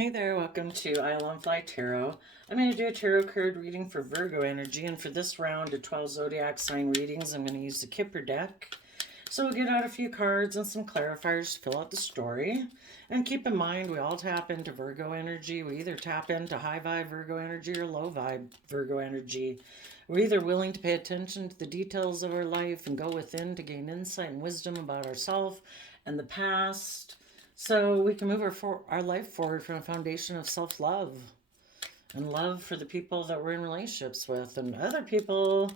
Hey there, welcome to Fly Tarot. I'm going to do a tarot card reading for Virgo energy, and for this round of 12 zodiac sign readings, I'm going to use the Kipper deck. So we'll get out a few cards and some clarifiers to fill out the story. And keep in mind, we all tap into Virgo energy. We either tap into high vibe Virgo energy or low vibe Virgo energy. We're either willing to pay attention to the details of our life and go within to gain insight and wisdom about ourselves and the past, so we can move our life forward from a foundation of self-love and love for the people that we're in relationships with. And other people,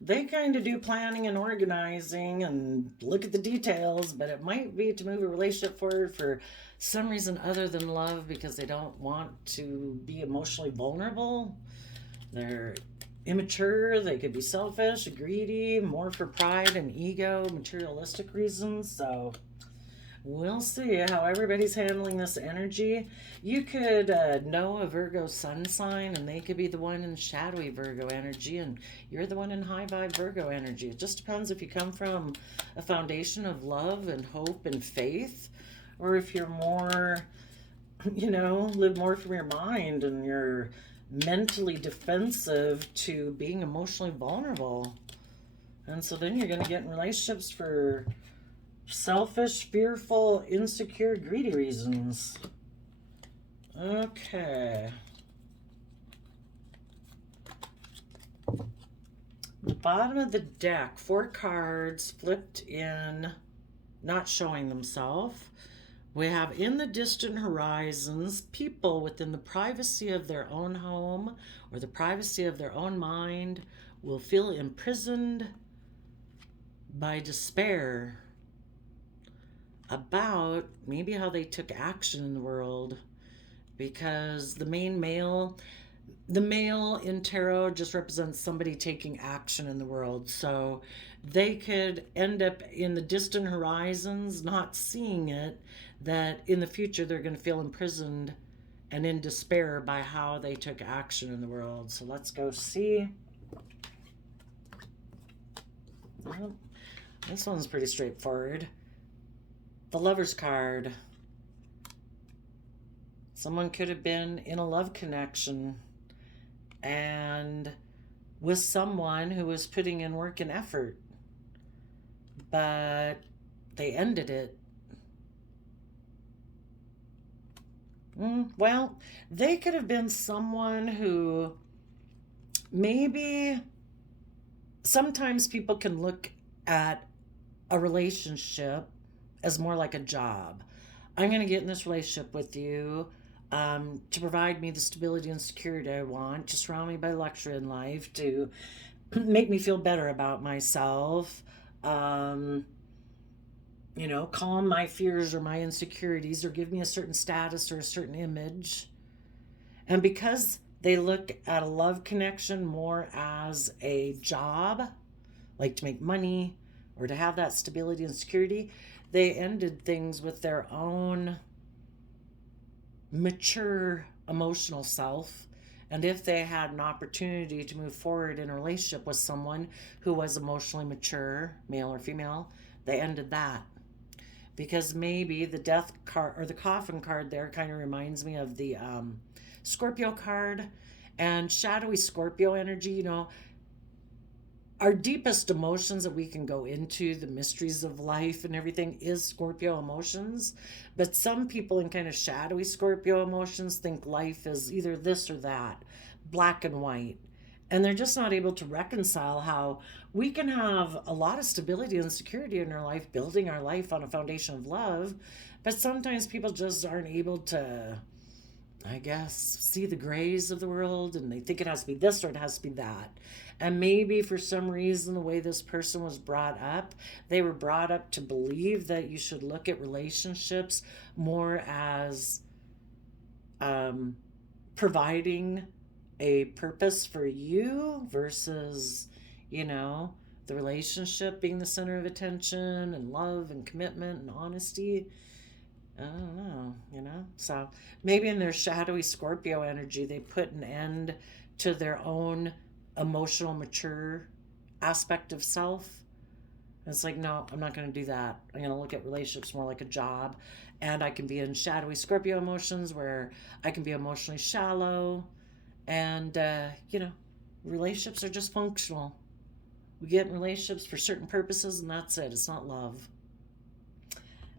they kind of do planning and organizing and look at the details, but it might be to move a relationship forward for some reason other than love, because they don't want to be emotionally vulnerable. They're immature, they could be selfish, greedy, more for pride and ego, materialistic reasons. So we'll see how everybody's handling this energy. You could know a Virgo sun sign, and they could be the one in shadowy Virgo energy, and you're the one in high vibe Virgo energy. It just depends if you come from a foundation of love and hope and faith, or if you're more, live more from your mind and you're mentally defensive to being emotionally vulnerable. And so then you're going to get in relationships for selfish, fearful, insecure, greedy reasons. Okay. The bottom of the deck, 4 cards flipped in, not showing themselves. We have in the distant horizons, people within the privacy of their own home or the privacy of their own mind will feel imprisoned by despair about maybe how they took action in the world, because the male in tarot just represents somebody taking action in the world. So they could end up in the distant horizons not seeing it, that in the future they're going to feel imprisoned and in despair by how they took action in the world. So let's go see. Well, this one's pretty straightforward. The Lover's card. Someone could have been in a love connection and with someone who was putting in work and effort, but they ended it. Well, they could have been someone who maybe sometimes people can look at a relationship as more like a job. I'm going to get in this relationship with you to provide me the stability and security I want, to surround me by luxury in life, to make me feel better about myself, calm my fears or my insecurities, or give me a certain status or a certain image. And because they look at a love connection more as a job, like to make money or to have that stability and security, they ended things with their own mature emotional self. And if they had an opportunity to move forward in a relationship with someone who was emotionally mature, male or female, they ended that. Because maybe the death card or the coffin card there kind of reminds me of the Scorpio card. And shadowy Scorpio energy, our deepest emotions that we can go into, the mysteries of life and everything, is Scorpio emotions. But some people in kind of shadowy Scorpio emotions think life is either this or that, black and white. And they're just not able to reconcile how we can have a lot of stability and security in our life, building our life on a foundation of love. But sometimes people just aren't able to, I guess, see the grays of the world, and they think it has to be this or it has to be that. And maybe for some reason, the way this person was brought up, they were brought up to believe that you should look at relationships more as providing a purpose for you versus, the relationship being the center of attention and love and commitment and honesty. I don't know, So maybe in their shadowy Scorpio energy, they put an end to their own emotional, mature aspect of self And it's like, no, I'm not going to do that. I'm going to look at relationships more like a job. And I can be in shadowy Scorpio emotions where I can be emotionally shallow. And, relationships are just functional. We get in relationships for certain purposes, and that's it. It's not love.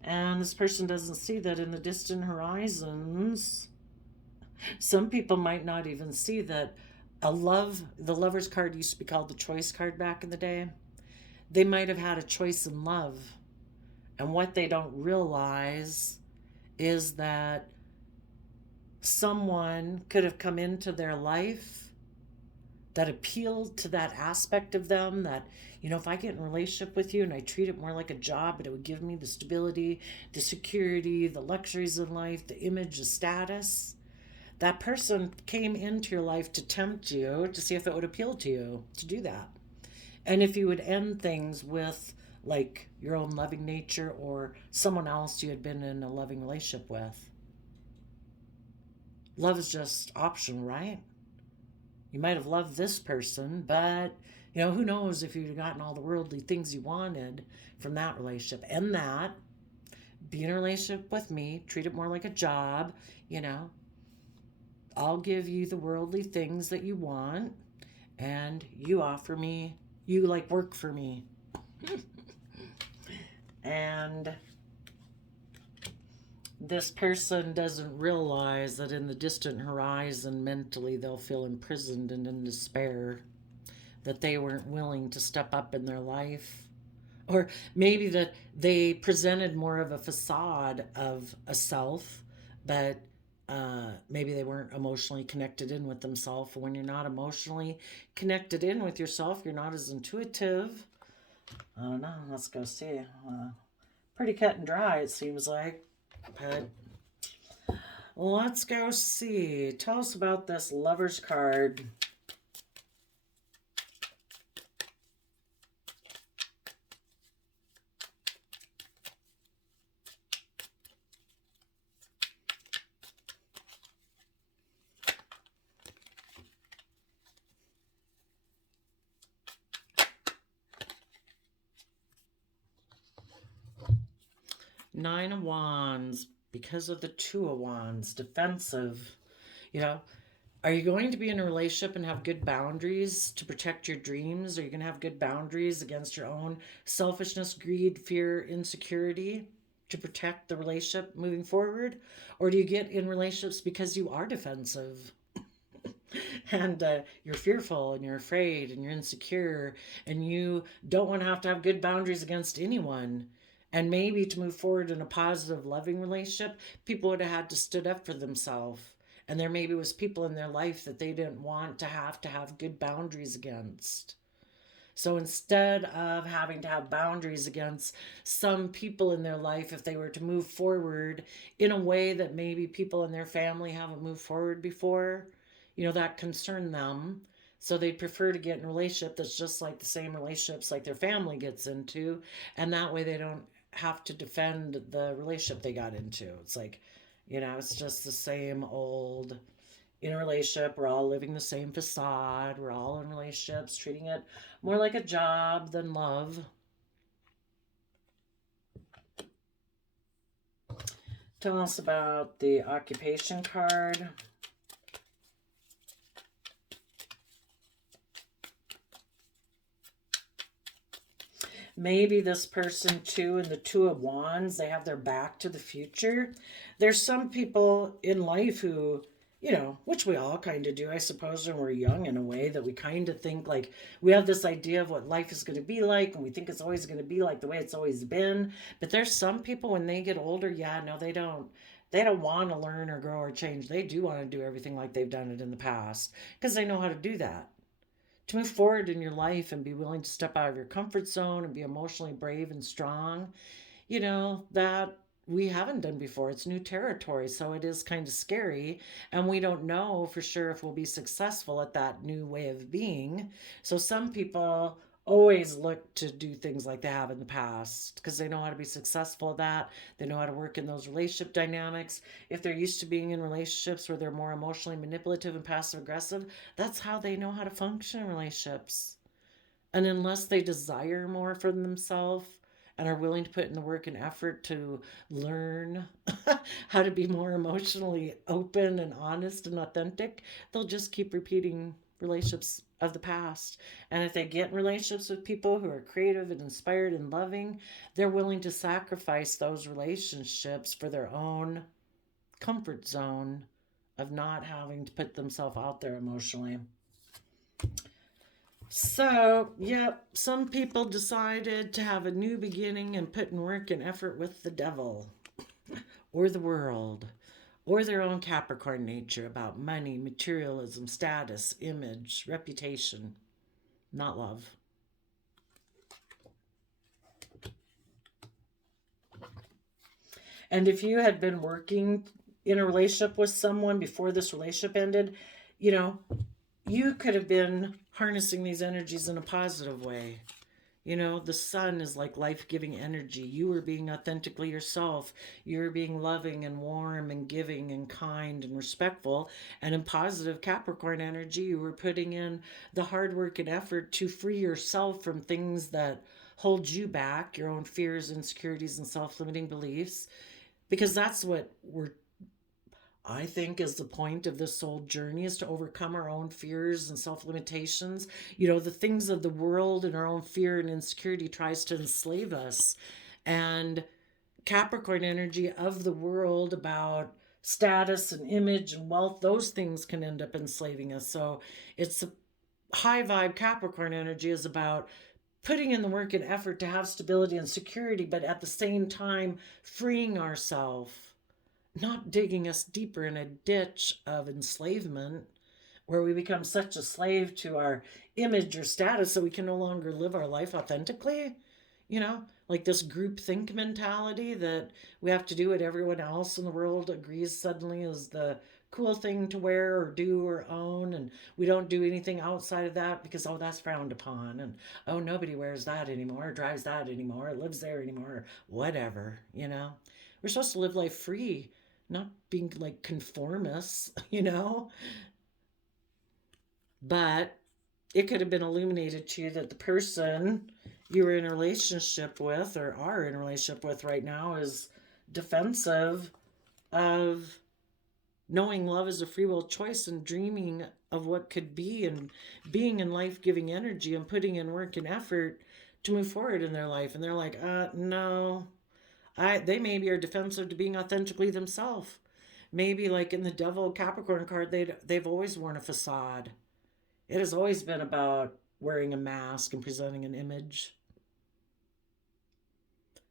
And this person doesn't see that in the distant horizons. Some people might not even see that the lover's card used to be called the choice card back in the day. They might have had a choice in love. And what they don't realize is that someone could have come into their life that appealed to that aspect of them that, if I get in a relationship with you and I treat it more like a job, but it would give me the stability, the security, the luxuries in life, the image, the status. That person came into your life to tempt you to see if it would appeal to you to do that. And if you would end things with like your own loving nature or someone else you had been in a loving relationship with. Love is just optional, right? You might have loved this person, but who knows if you'd gotten all the worldly things you wanted from that relationship. And that, be in a relationship with me, treat it more like a job, I'll give you the worldly things that you want, and you offer me, you like work for me. And this person doesn't realize that in the distant horizon, mentally, they'll feel imprisoned and in despair, that they weren't willing to step up in their life. Or maybe that they presented more of a facade of a self, but maybe they weren't emotionally connected in with themselves. When you're not emotionally connected in with yourself, you're not as intuitive. I don't know. Let's go see. Pretty cut and dry, it seems like. But let's go see. Tell us about this Lover's card. Nine of Wands, because of the Two of Wands, defensive. Are you going to be in a relationship and have good boundaries to protect your dreams? Are you going to have good boundaries against your own selfishness, greed, fear, insecurity to protect the relationship moving forward? Or do you get in relationships because you are defensive? And you're fearful and you're afraid and you're insecure and you don't want to have good boundaries against anyone. And maybe to move forward in a positive, loving relationship, people would have had to stood up for themselves. And there maybe was people in their life that they didn't want to have good boundaries against. So instead of having to have boundaries against some people in their life, if they were to move forward in a way that maybe people in their family haven't moved forward before, that concerned them. So they'd prefer to get in a relationship that's just like the same relationships like their family gets into. And that way they don't have to defend the relationship they got into. It's like, it's just the same old, in a relationship, we're all living the same facade. We're all in relationships, treating it more like a job than love. Tell us about the occupation card. Maybe this person too, in the Two of Wands, they have their back to the future. There's some people in life who, which we all kind of do, I suppose, when we're young in a way, that we kind of think like we have this idea of what life is going to be like, and we think it's always going to be like the way it's always been. But there's some people when they get older, they don't. They don't want to learn or grow or change. They do want to do everything like they've done it in the past because they know how to do that. To move forward in your life and be willing to step out of your comfort zone and be emotionally brave and strong, that we haven't done before. It's new territory, so it is kind of scary, and we don't know for sure if we'll be successful at that new way of being. So some people always look to do things like they have in the past because they know how to be successful at that. They know how to work in those relationship dynamics. If they're used to being in relationships where they're more emotionally manipulative and passive aggressive, that's how they know how to function in relationships. And unless they desire more for themselves and are willing to put in the work and effort to learn how to be more emotionally open and honest and authentic, they'll just keep repeating relationships of the past. And if they get in relationships with people who are creative and inspired and loving, they're willing to sacrifice those relationships for their own comfort zone of not having to put themselves out there emotionally. So, yep, some people decided to have a new beginning and put in work and effort with the devil or the world or their own Capricorn nature about money, materialism, status, image, reputation, not love. And if you had been working in a relationship with someone before this relationship ended, you know, you could have been harnessing these energies in a positive way. You know, the sun is like life-giving energy. You were being authentically yourself. You were being loving and warm and giving and kind and respectful. And in positive Capricorn energy, you were putting in the hard work and effort to free yourself from things that hold you back, your own fears, insecurities, and self-limiting beliefs. Because that's what I think is the point of this soul journey, is to overcome our own fears and self-limitations. You know, the things of the world and our own fear and insecurity tries to enslave us. And Capricorn energy of the world about status and image and wealth, those things can end up enslaving us. So it's a high vibe Capricorn energy is about putting in the work and effort to have stability and security, but at the same time freeing ourselves, not digging us deeper in a ditch of enslavement where we become such a slave to our image or status that we can no longer live our life authentically. You know, like this group think mentality that we have to do what everyone else in the world agrees suddenly is the cool thing to wear or do or own, and we don't do anything outside of that because, oh, that's frowned upon, and oh, nobody wears that anymore, drives that anymore, lives there anymore, whatever. You know, we're supposed to live life free, not being like conformists, you know. But it could have been illuminated to you that the person you were in a relationship with or are in a relationship with right now is defensive of knowing love is a free will choice and dreaming of what could be and being in life-giving energy and putting in work and effort to move forward in their life. And they're like, no. They maybe are defensive to being authentically themselves. Maybe like in the Devil Capricorn card, they've always worn a facade. It has always been about wearing a mask and presenting an image.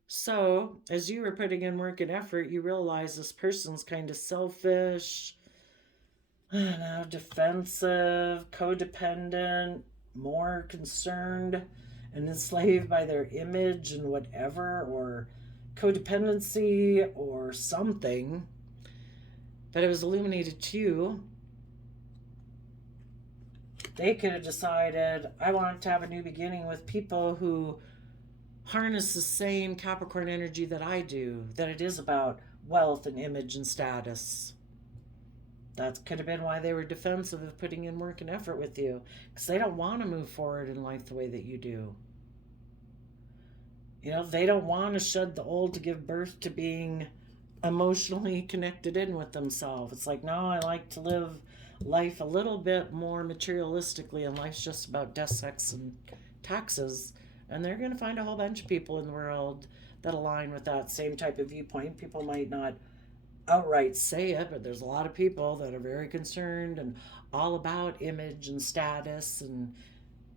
So, as you were putting in work and effort, you realize this person's kind of selfish, I don't know, defensive, codependent, more concerned and enslaved by their image and whatever, or codependency or something. But it was illuminated to you. They could have decided, I want to have a new beginning with people who harness the same Capricorn energy that I do, that it is about wealth and image and status. That could have been why they were defensive of putting in work and effort with you, because they don't want to move forward in life the way that you do. You know, they don't want to shed the old to give birth to being emotionally connected in with themselves. It's like, no, I like to live life a little bit more materialistically, and life's just about death, sex, and taxes. And they're going to find a whole bunch of people in the world that align with that same type of viewpoint. People might not outright say it, but there's a lot of people that are very concerned and all about image and status and,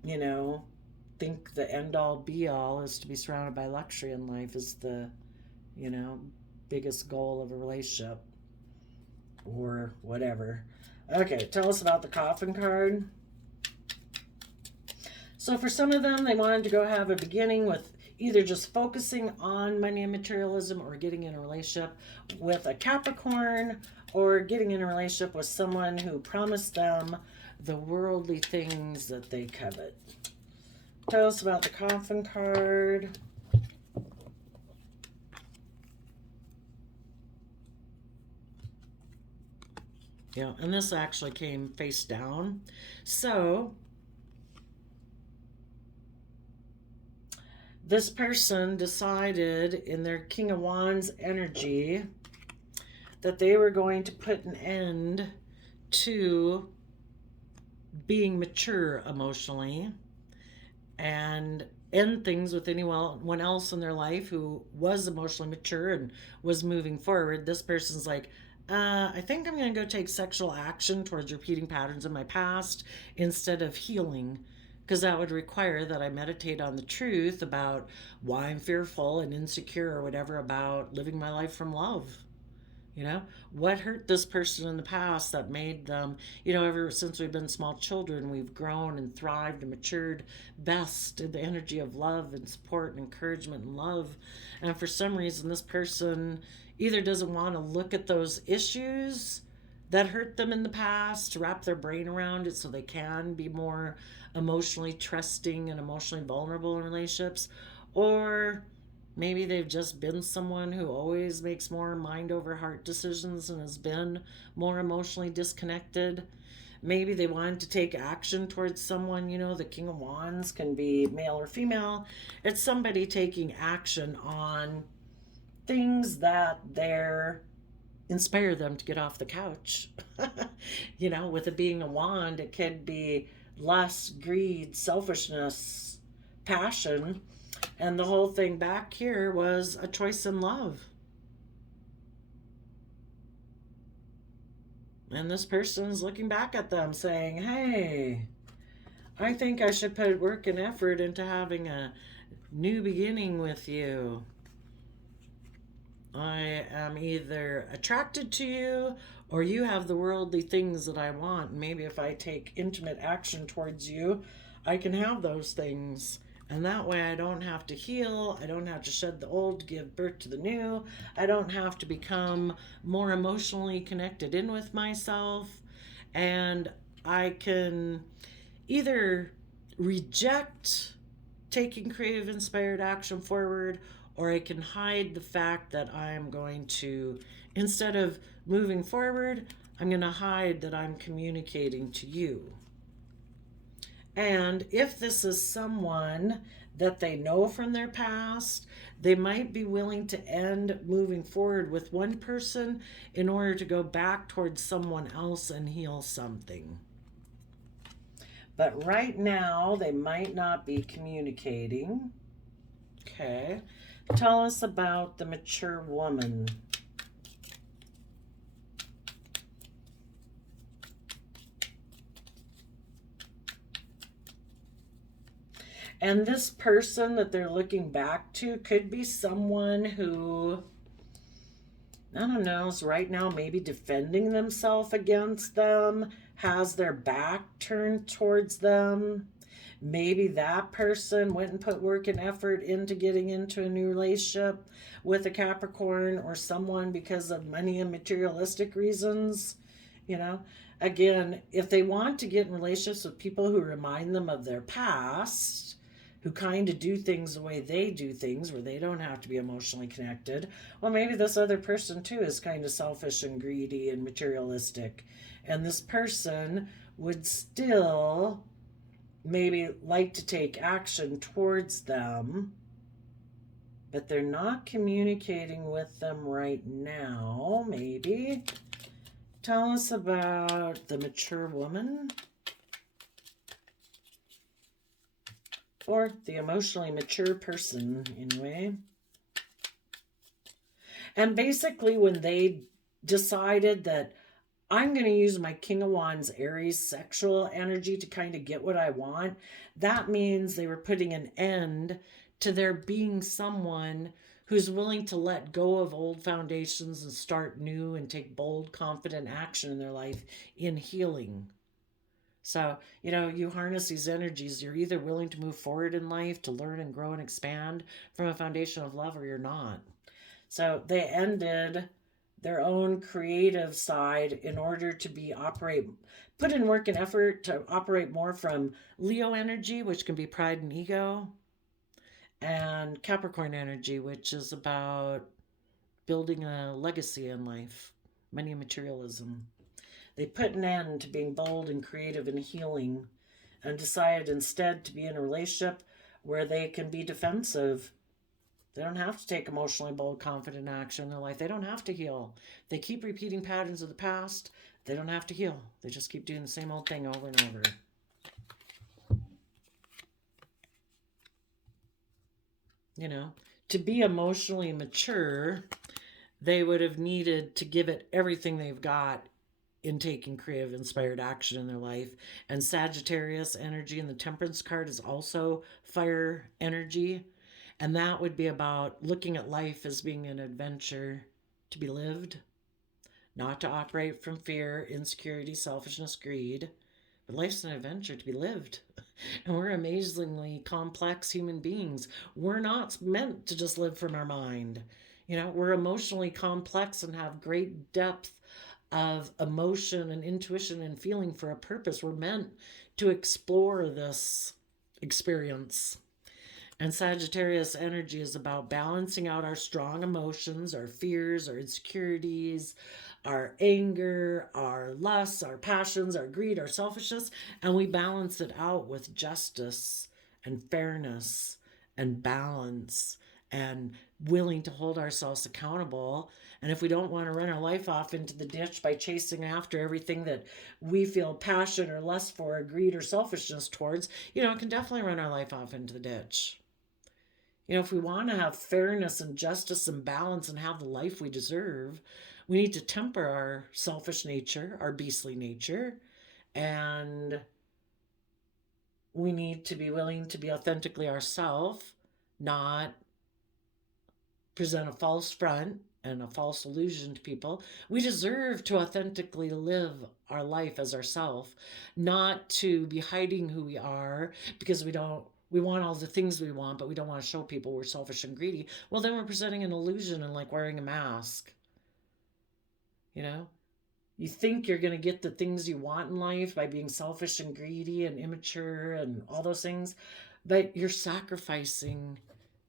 you know, think the end all be all is to be surrounded by luxury in life is the, you know, biggest goal of a relationship or whatever. Okay, tell us about the coffin card. So for some of them, they wanted to go have a beginning with either just focusing on money and materialism or getting in a relationship with a Capricorn or getting in a relationship with someone who promised them the worldly things that they covet. Tell us about the coffin card. Yeah, and this actually came face down. So This person decided in their King of Wands energy that they were going to put an end to being mature emotionally and end things with anyone else in their life who was emotionally mature and was moving forward. This person's like, I think I'm going to go take sexual action towards repeating patterns in my past instead of healing, because that would require that I meditate on the truth about why I'm fearful and insecure or whatever about living my life from love. You know, what hurt this person in the past that made them, ever since we've been small children, we've grown and thrived and matured best in the energy of love and support and encouragement and love. And for some reason, this person either doesn't want to look at those issues that hurt them in the past to wrap their brain around it so they can be more emotionally trusting and emotionally vulnerable in relationships, or maybe they've just been someone who always makes more mind over heart decisions and has been more emotionally disconnected. Maybe they wanted to take action towards someone. The King of Wands can be male or female. It's somebody taking action on things that inspire them to get off the couch. With it being a wand, it could be lust, greed, selfishness, passion. And the whole thing back here was a choice in love. And this person's looking back at them saying, hey, I think I should put work and effort into having a new beginning with you. I am either attracted to you or you have the worldly things that I want. Maybe if I take intimate action towards you, I can have those things. And that way I don't have to heal. I don't have to shed the old to give birth to the new. I don't have to become more emotionally connected in with myself. And I can either reject taking creative inspired action forward, or I can hide the fact that I'm going to, instead of moving forward, I'm going to hide that I'm communicating to you. And if this is someone that they know from their past, they might be willing to end moving forward with one person in order to go back towards someone else and heal something. But right now, they might not be communicating. Okay. Tell us about the mature woman. And this person that they're looking back to could be someone who, I don't know, is right now maybe defending themselves against them, has their back turned towards them. Maybe that person went and put work and effort into getting into a new relationship with a Capricorn or someone because of money and materialistic reasons. Again, if they want to get in relationships with people who remind them of their past, who kind of do things the way they do things, where they don't have to be emotionally connected, well, maybe this other person too is kind of selfish and greedy and materialistic. And this person would still maybe like to take action towards them, but they're not communicating with them right now, maybe. Tell us about the mature woman. Or the emotionally mature person, anyway. And basically, when they decided that I'm going to use my King of Wands Aries sexual energy to kind of get what I want, that means they were putting an end to there being someone who's willing to let go of old foundations and start new and take bold, confident action in their life in healing. So, you harness these energies. You're either willing to move forward in life to learn and grow and expand from a foundation of love, or you're not. So they ended their own creative side in order to put in work and effort to operate more from Leo energy, which can be pride and ego, and Capricorn energy, which is about building a legacy in life, money and materialism. They put an end to being bold and creative and healing and decided instead to be in a relationship where they can be defensive. They don't have to take emotionally bold, confident action in their life. They don't have to heal. They keep repeating patterns of the past. They don't have to heal. They just keep doing the same old thing over and over. You know, to be emotionally mature, they would have needed to give it everything they've got in taking creative, inspired action in their life. And Sagittarius energy in the Temperance card is also fire energy. And that would be about looking at life as being an adventure to be lived, not to operate from fear, insecurity, selfishness, greed. But life's an adventure to be lived. And we're amazingly complex human beings. We're not meant to just live from our mind. You know, we're emotionally complex and have great depth of emotion and intuition and feeling for a purpose. We're meant to explore this experience. And Sagittarius energy is about balancing out our strong emotions, our fears, our insecurities, our anger, our lusts, our passions, our greed, our selfishness, and we balance it out with justice and fairness and balance and willing to hold ourselves accountable. And if we don't want to run our life off into the ditch by chasing after everything that we feel passion or lust for, or greed or selfishness towards, you know, it can definitely run our life off into the ditch. You know, if we want to have fairness and justice and balance and have the life we deserve, we need to temper our selfish nature, our beastly nature, and we need to be willing to be authentically ourselves, not present a false front and a false illusion to people. We deserve to authentically live our life as ourselves, not to be hiding who we are because we want all the things we want, but we don't want to show people we're selfish and greedy. Well, then we're presenting an illusion and like wearing a mask. You know, you think you're going to get the things you want in life by being selfish and greedy and immature and all those things, but you're sacrificing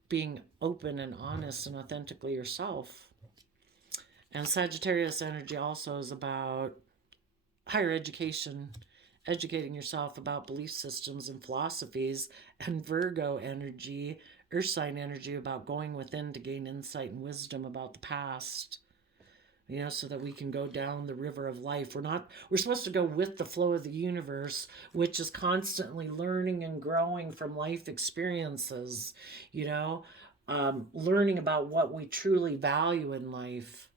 being open and honest and authentically yourself. And Sagittarius energy also is about higher education, educating yourself about belief systems and philosophies, and Virgo energy, earth sign energy, about going within to gain insight and wisdom about the past, you know, so that we can go down the river of life. We're supposed to go with the flow of the universe, which is constantly learning and growing from life experiences, you know, learning about what we truly value in life,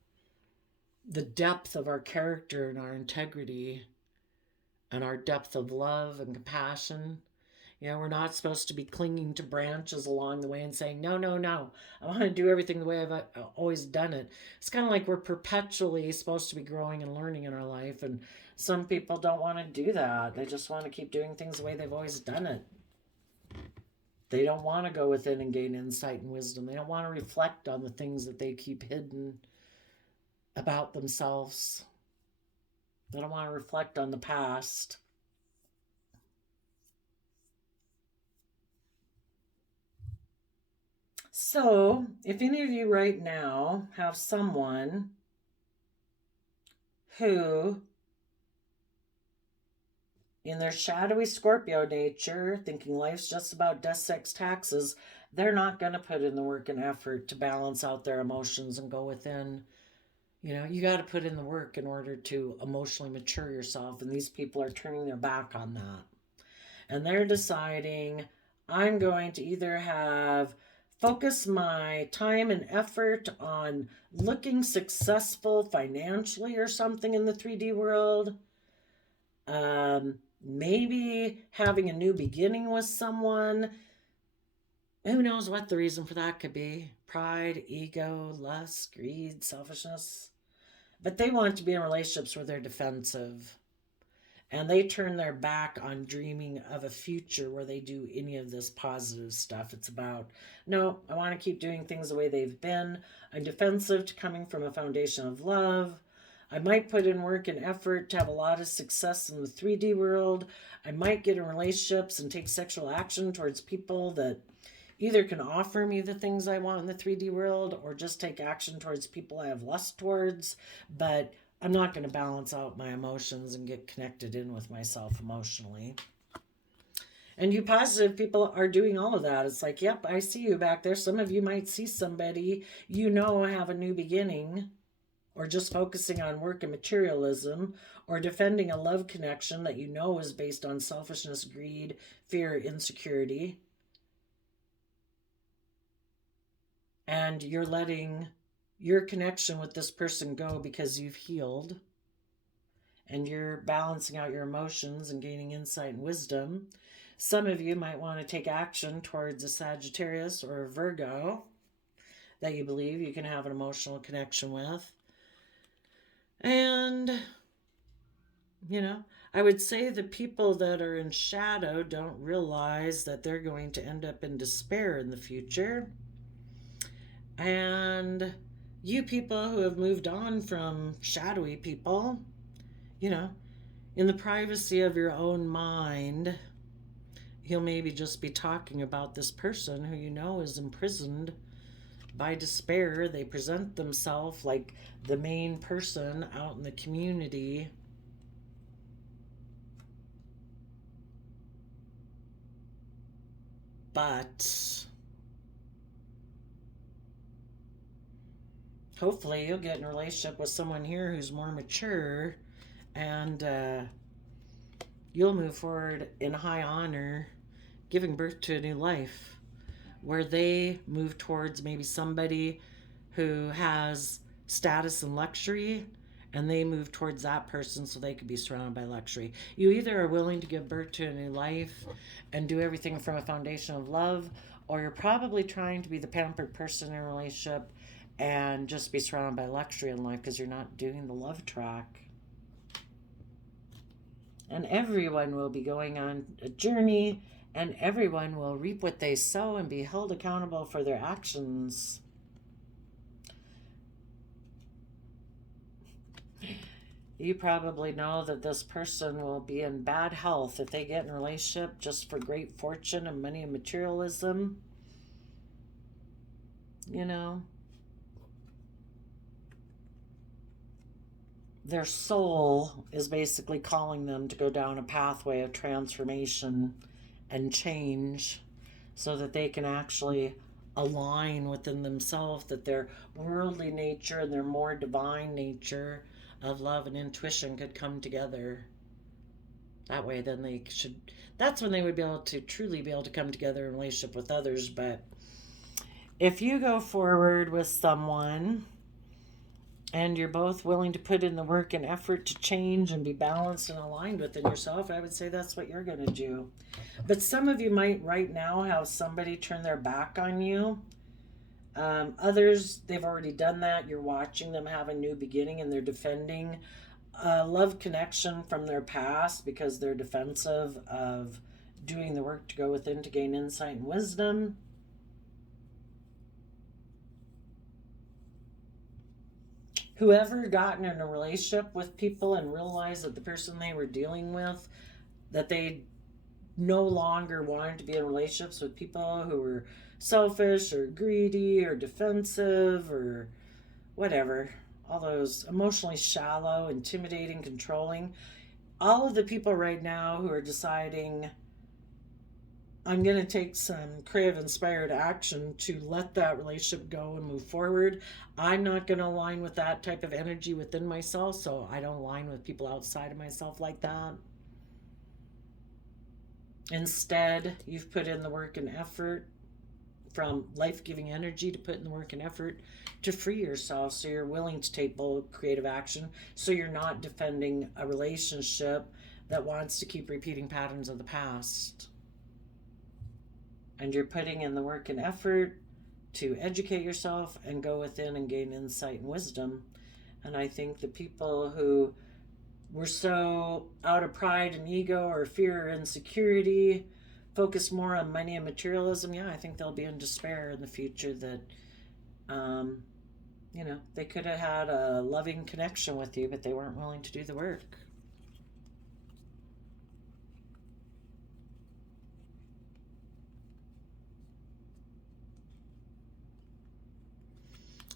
the depth of our character and our integrity, and our depth of love and compassion. You know, we're not supposed to be clinging to branches along the way and saying, no, no, no, I want to do everything the way I've always done it. It's kind of like we're perpetually supposed to be growing and learning in our life. And some people don't want to do that. They just want to keep doing things the way they've always done it. They don't want to go within and gain insight and wisdom. They don't want to reflect on the things that they keep hidden about themselves. They don't want to reflect on the past. So, if any of you right now have someone who, in their shadowy Scorpio nature, thinking life's just about death, sex, taxes, they're not going to put in the work and effort to balance out their emotions and go within. You know, you got to put in the work in order to emotionally mature yourself. And these people are turning their back on that. And they're deciding, I'm going to either focus my time and effort on looking successful financially or something in the 3D world. Maybe having a new beginning with someone. Who knows what the reason for that could be? Pride, ego, lust, greed, selfishness. But they want to be in relationships where they're defensive. And they turn their back on dreaming of a future where they do any of this positive stuff. It's about, no, I want to keep doing things the way they've been. I'm defensive to coming from a foundation of love. I might put in work and effort to have a lot of success in the 3D world. I might get in relationships and take sexual action towards people that either can offer me the things I want in the 3D world or just take action towards people I have lust towards. But I'm not going to balance out my emotions and get connected in with myself emotionally. And you positive people are doing all of that. It's like, yep, I see you back there. Some of you might see somebody have a new beginning, or just focusing on work and materialism, or defending a love connection that is based on selfishness, greed, fear, insecurity. And you're letting your connection with this person go because you've healed, and you're balancing out your emotions and gaining insight and wisdom. Some of you might want to take action towards a Sagittarius or a Virgo that you believe you can have an emotional connection with. And, I would say the people that are in shadow don't realize that they're going to end up in despair in the future. And you people who have moved on from shadowy people, in the privacy of your own mind, you'll maybe just be talking about this person who is imprisoned by despair. They present themselves like the main person out in the community. But hopefully you'll get in a relationship with someone here who's more mature, and you'll move forward in high honor, giving birth to a new life, where they move towards maybe somebody who has status and luxury, and they move towards that person so they could be surrounded by luxury. You either are willing to give birth to a new life and do everything from a foundation of love, or you're probably trying to be the pampered person in a relationship and just be surrounded by luxury in life because you're not doing the love track. And everyone will be going on a journey, and everyone will reap what they sow and be held accountable for their actions. You probably know that this person will be in bad health if they get in a relationship just for great fortune and money and materialism. Their soul is basically calling them to go down a pathway of transformation and change so that they can actually align within themselves, that their worldly nature and their more divine nature of love and intuition could come together. That way, then that's when they would be able to truly be able to come together in relationship with others. But if you go forward with someone and you're both willing to put in the work and effort to change and be balanced and aligned within yourself, I would say that's what you're going to do. But some of you might right now have somebody turn their back on you. Others, they've already done that. You're watching them have a new beginning, and they're defending a love connection from their past because they're defensive of doing the work to go within to gain insight and wisdom. Whoever gotten in a relationship with people and realized that the person they were dealing with, that they no longer wanted to be in relationships with people who were selfish or greedy or defensive or whatever, all those emotionally shallow, intimidating, controlling, all of the people right now who are deciding, I'm going to take some creative inspired action to let that relationship go and move forward. I'm not going to align with that type of energy within myself, so I don't align with people outside of myself like that. Instead, you've put in the work and effort from life-giving energy to put in the work and effort to free yourself, so you're willing to take bold creative action, so you're not defending a relationship that wants to keep repeating patterns of the past. And you're putting in the work and effort to educate yourself and go within and gain insight and wisdom. And I think the people who were so out of pride and ego or fear or insecurity, focus more on money and materialism, I think they'll be in despair in the future that, they could have had a loving connection with you, but they weren't willing to do the work.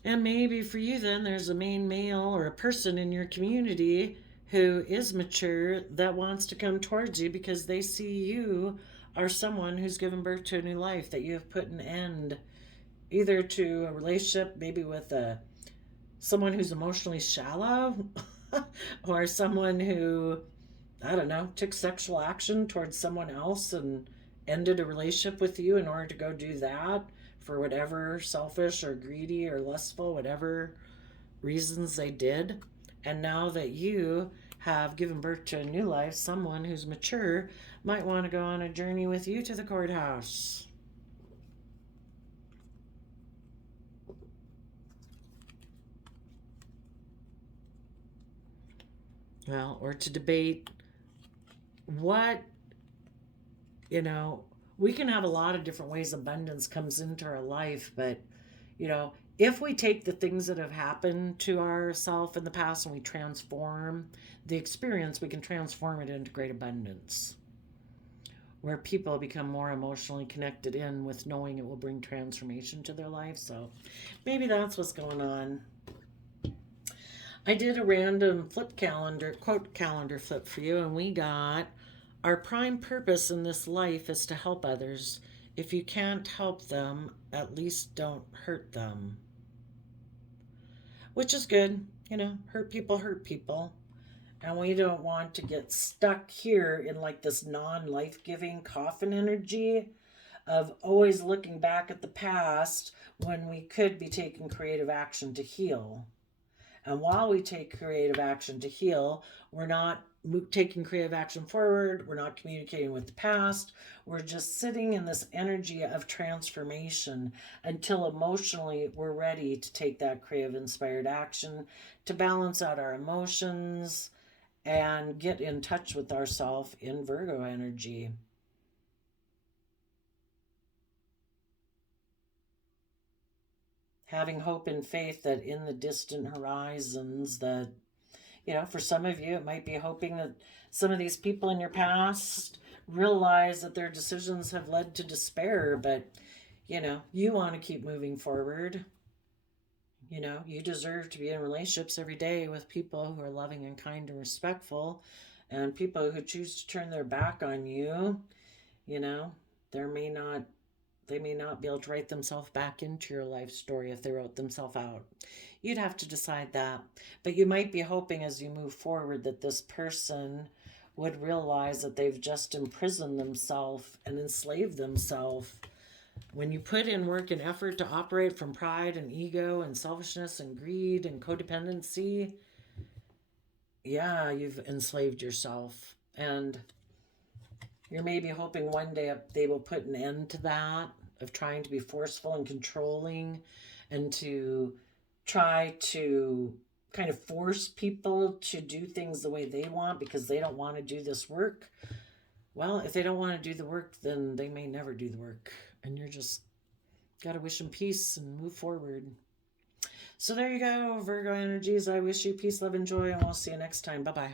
And maybe for you then, there's a main male or a person in your community who is mature that wants to come towards you because they see you are someone who's given birth to a new life, that you have put an end either to a relationship, maybe with someone who's emotionally shallow, or someone who, I don't know, took sexual action towards someone else and ended a relationship with you in order to go do that for whatever selfish or greedy or lustful, whatever reasons they did. And now that you have given birth to a new life, someone who's mature might want to go on a journey with you to the courthouse. Well, or to debate what, you know, we can have a lot of different ways abundance comes into our life, but, you know, if we take the things that have happened to ourselves in the past and we transform the experience, we can transform it into great abundance, where people become more emotionally connected in with knowing it will bring transformation to their life. So maybe that's what's going on. I did a random flip calendar, quote calendar flip for you, and we got, our prime purpose in this life is to help others. If you can't help them, at least don't hurt them. Which is good. You know, hurt people hurt people. And we don't want to get stuck here in like this non-life giving coffin energy of always looking back at the past when we could be taking creative action to heal. And while we take creative action to heal, we're not taking creative action forward. We're not communicating with the past. We're just sitting in this energy of transformation until emotionally we're ready to take that creative inspired action to balance out our emotions and get in touch with ourselves in Virgo energy. Having hope and faith that in the distant horizons, that, you know, for some of you, it might be hoping that some of these people in your past realize that their decisions have led to despair, but, you know, you want to keep moving forward. You know, you deserve to be in relationships every day with people who are loving and kind and respectful, and people who choose to turn their back on you, you know, they may not be able to write themselves back into your life story if they wrote themselves out. You'd have to decide that. But you might be hoping as you move forward that this person would realize that they've just imprisoned themselves and enslaved themselves. When you put in work and effort to operate from pride and ego and selfishness and greed and codependency, yeah, you've enslaved yourself. And you're maybe hoping one day they will put an end to that, of trying to be forceful and controlling and to try to kind of force people to do things the way they want because they don't want to do this work. Well, if they don't want to do the work, then they may never do the work. And you're just got to wish them peace and move forward. So there you go, Virgo energies. I wish you peace, love, and joy, and we'll see you next time. Bye-bye.